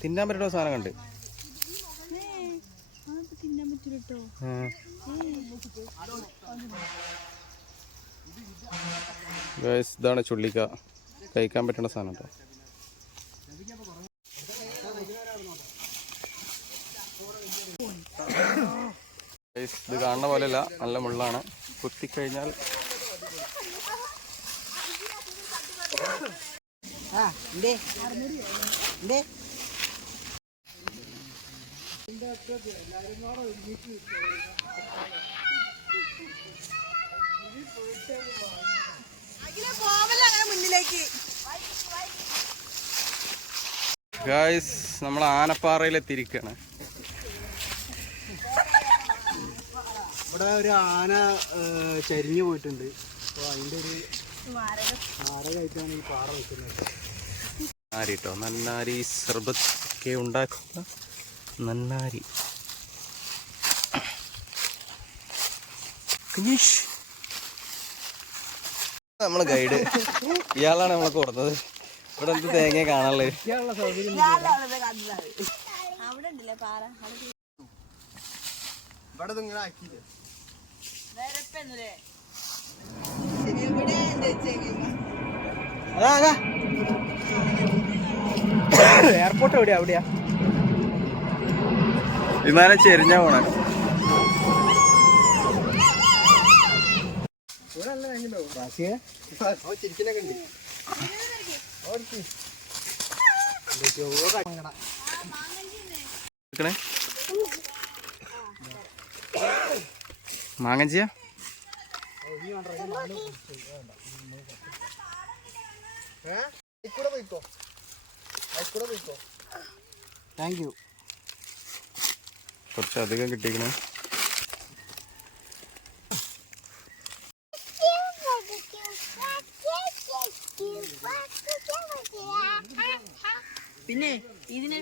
തിന്നാൻ പറ്റുന്ന സാധനം കണ്ട് ഇതാണ് ചുള്ളിക്ക, കഴിക്കാൻ പറ്റുന്ന സാധനം കേട്ടോ. ഇത് കാണുന്ന പോലെയല്ല, നല്ല മുള്ളാണ്. കുത്തിക്കഴിഞ്ഞാൽ ഗായ്സ് നമ്മൾ ആനപ്പാറയിലെത്തിയിരിക്കുകയാണ്. ഇവിടെ ഒരു ആന ചരിഞ്ഞു പോയിട്ടുണ്ട്. അപ്പോൾ അതിൻ്റെ ഒരു സ്മാരകമായിട്ടാണ് ഈ പാറ വെക്കുന്നത്. നന്നാരി കേട്ടോ, നന്നാരി സർബത്ത് ഒക്കെ ഉണ്ടാക്കുന്ന നന്നാരി. നമ്മളെ ഗൈഡ് ഇയാളാണ് നമ്മളെ കൊടുത്തത്. ഇവിടെ എന്ത് തേങ്ങ കാണാനുള്ളത്? എയർപോർട്ട് എവിടെയാ? അവിടെയാ വിമാനം ചെരിഞ്ഞാ പോണേ. മാങ്ങഞ്ചിയ താങ്ക് യു. കുറച്ചധികം കിട്ടിക്കണേ. പിന്നെ ഇതിന്